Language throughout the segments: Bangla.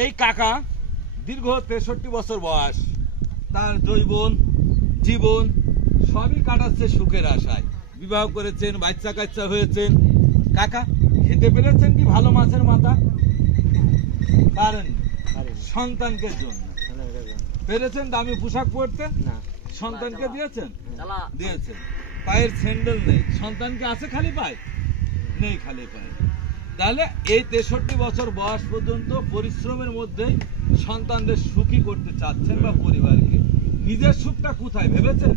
এই কাকা দীর্ঘ 63 বছর বয়স, তার যৌবন জীবন সবই কাটাচ্ছে সুখের আশায়। বিবাহ করেছেন, বাচ্চা কাচ্চা হয়েছেন। কাকা খেতে পেরেছেন কি ভালো মাছের মাথা? পারেন সন্তানকে জন্য পেরেছেন? দামি পোশাক পরতে সন্তানকে দিয়েছেন? দিয়েছেন। পায়ের স্যান্ডেল নেই, সন্তানকে আছে খালি পায়ে? নেই খালি পায়ে। তাহলে এই 63 বছর বয়স পর্যন্ত পরিশ্রমের মধ্যেই সন্তানদের সুখী করতে চাচ্ছেন বা পরিবারকে। নিজের সুখটা কোথায় ভেবেছেন?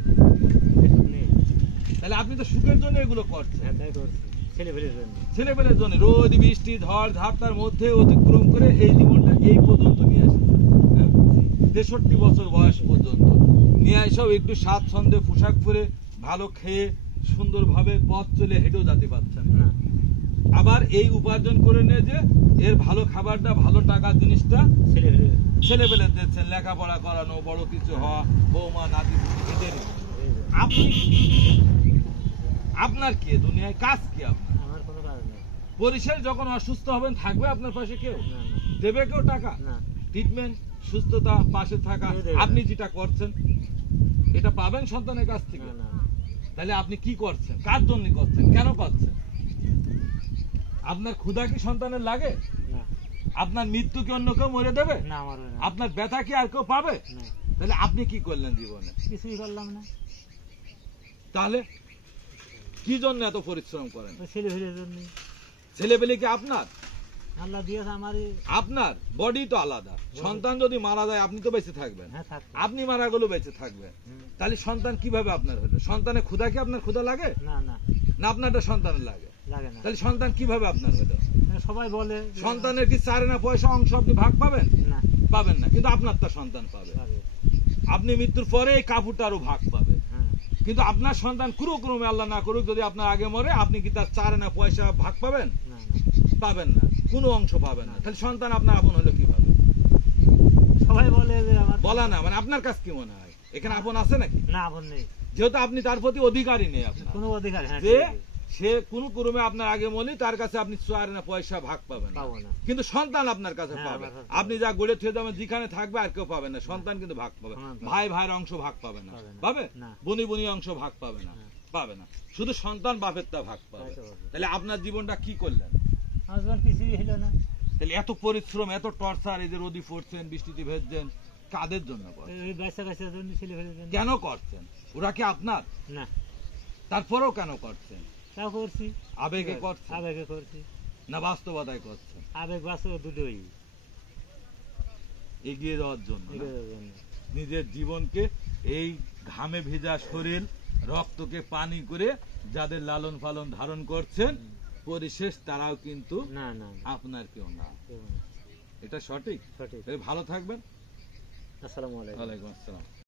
তাহলে আপনি তো সুখের জন্য এগুলো করছেন, ছেলেপেলের জন্য। রোদ বৃষ্টি ঝড় ঝাপটার মধ্যে অতিক্রম করে এই জীবনটা এই পর্যন্ত নিয়ে আসে। 63 বছর বয়স পর্যন্ত নিয়ে এসেও একটু স্বাচ্ছন্দ্যে পোশাক পরে ভালো খেয়ে সুন্দরভাবে পথ চলে হেঁটেও যেতে পারছেন না। আবার এই উপার্জন করে নিয়ে যে এর ভালো খাবারটা ভালো টাকার জিনিসটা ছেলেপেলে দিচ্ছেন, লেখাপড়া করানো, বড় কিছু হওয়া, বৌমা নাতি এদের। আপনি আপনার কি দুনিয়ায় কাজ কি? আপনার পরিশেষ যখন অসুস্থ হবেন থাকবে আপনার পাশে কেউ? দেবে কেউ টাকা? ট্রিটমেন্ট, সুস্থতা, পাশে থাকা। আপনি যেটা করছেন এটা পাবেন সন্তানের কাছ থেকে? তাহলে আপনি কি করছেন? কার জন্য করছেন? কেন করছেন? আপনার ক্ষুধা কি সন্তানের লাগে? আপনার মৃত্যু কি অন্য কেউ মরে দেবে? আপনার ব্যথা কি আর কেউ পাবে? তাহলে আপনি কি করলেন জীবনে? কিছুই করলাম না। তাহলে কি জন্য এত পরিশ্রম করেন? ছেলেপেলের জন্য। ছেলেপেলে কি আপনার? আল্লাহ দিয়েছে আমারই। আপনার বডি তো আলাদা। সন্তান যদি মারা যায় আপনি তো বেঁচে থাকবেন, আপনি মারা গেলেও বেঁচে থাকবেন। তাহলে সন্তান কিভাবে আপনার হলো? সন্তানের ক্ষুধা কি আপনার ক্ষুধা লাগে? না না না, আপনারটা সন্তানের লাগে? লাগে না। তাহলে সন্তান কিভাবে আপনার হলো? সবাই বলে সন্তানের কি চারে না পয়সা অংশ আপনি ভাগ পাবেন? না, পাবেন না। কিন্তু আপনার তো সন্তান পাবে। আপনি মৃত্যুর পরে এই কাপড়টা আরো ভাগ পাবে। কিন্তু আপনার সন্তান ক্রমে আল্লাহ না করুক যদি আপনার আগে মরে, আপনি কি তার চারে না পয়সা ভাগ পাবেন? পাবেন না, কোনো অংশ পাবেন না। তাহলে সন্তান আপনার আপন হলো কিভাবে? সবাই বলে বলা না, মানে আপনার কাছে কি মনে হয় এখানে আপন আছে নাকি? না, আপন নেই। যেহেতু আপনি তার প্রতি অধিকারী নেই, আপনার কোনো অধিকার যে সে কোন ক্রমে আপনার আগে মনে তার কাছে আপনি চার না পয়সা ভাগ পাবেন না। কিন্তু সন্তান আপনার কাছে পাবে। আপনি যা গড়ে থুয়ে যাবেন যেখানে থাকবে আর কেউ পাবে না, সন্তান কিন্তু ভাগ পাবে। ভাই ভাইয়ের অংশ ভাগ পাবে না, পাবে? বনি বনি অংশ ভাগ পাবে না, পাবে না। শুধু সন্তান বাপেরটা ভাগ পাবে। তাহলে আপনার জীবনটা কি করলেন? কিছুই হলো না। তাহলে এত পরিশ্রম, এত টর্চার, এই যে রোদি পড়ছেন, বৃষ্টিতে ভেজছেন, কাদের জন্য করছেন? কেন করছেন? ওরা কি আপনার না? তারপরেও কেন করছেন? তাও করছি। আবেগে করছেন? আবেগে করছি না বাস্তবতায় করছেন? আবেগ বাস্তব দুটোই। এগিয়ে যাওয়ার জন্য নিজের জীবনকে এই ঘামে ভেজা শরীর রক্তকে পানি করে যাদের লালন পালন ধারণ করছেন, পরিশেষ তারাও কিন্তু না না আপনার কেউ না। এটা সঠিক? সঠিক। ভালো থাকবেন। আসসালামু আলাইকুম। ওয়ালাইকুম আসসালাম।